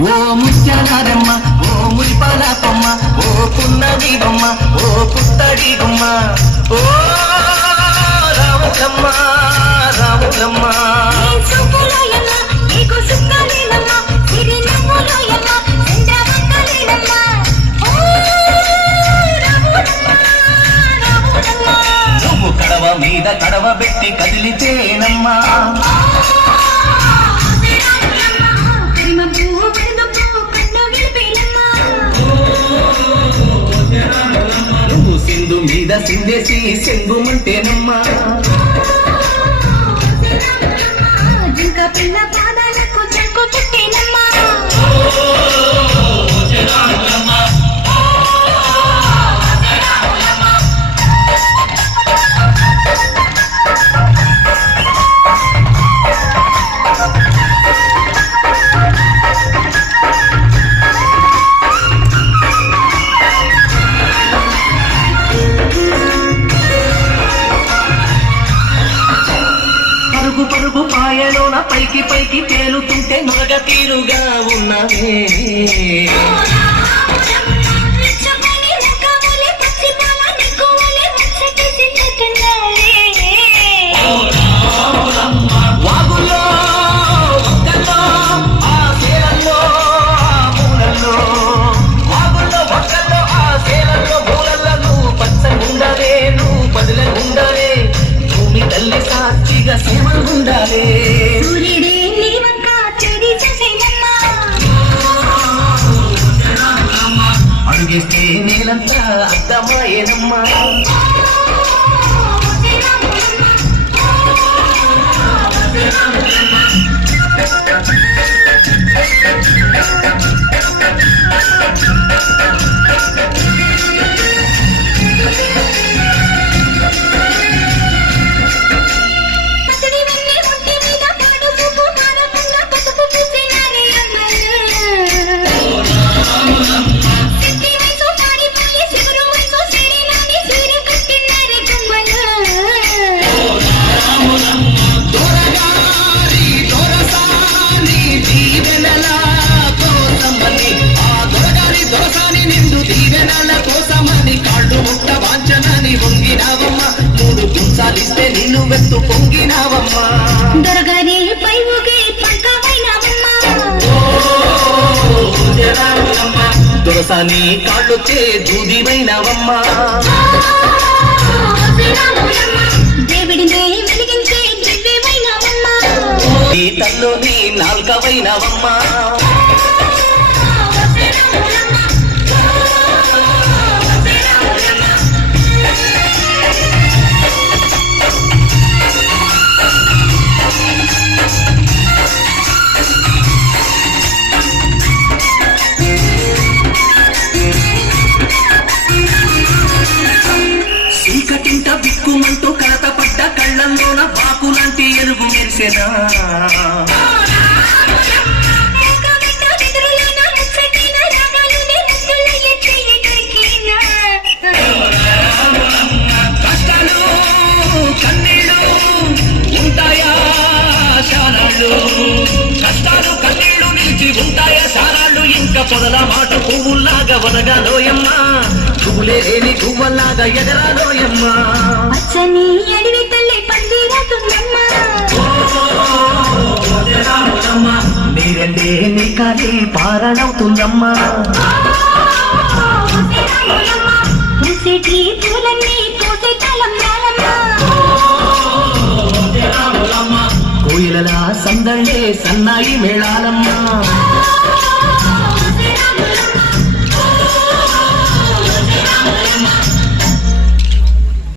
ఓ ముత్యాలమ్మ ఓ మురిపాలమ్మ ఓ పున్నవి బొమ్మ ఓ పుత్తడి బొమ్మ. ఓ రాములమ్మ రాములమ్మ. కడవ మీద కడవ పెట్టి కదిలితేనమ్మా నువ్వు మీద సిందేసి సెంగుమంటేనమ్మా జింక పిల్ల పరుగు పైకి పైకి తేలుతుంటే మగ తీరుగా ఉన్నవే. చేసేనమ్మా. అడుగేస్తే నేలంతా అర్థమాయేనమ్మా పసిడి దొరగారి పై ఊగే. దొరసాని కాళ్ళొచ్చే దూదివైనవమ్మా. ఈ తల్లోని నాల్కవైనవమ్మా మెరిసెనా. కష్టాలు కన్నీళ్ళు ఉంటాయా శానాళ్ళు కష్టాలు కన్నీళ్ళు నిలిచి ఉంటాయా? శానాళ్ళు ఇంకా పొదల మాట పువ్వుల్లాగా వదగాలోయమ్మా. పువ్వులే లేని పువ్వల్లాగా ఎగరాలోయమ్మా. మీరండే నీకాలి పారణవుతుందమ్మా కోయిలలా సందళ్ళే సన్నాయి మేళాలమ్మా.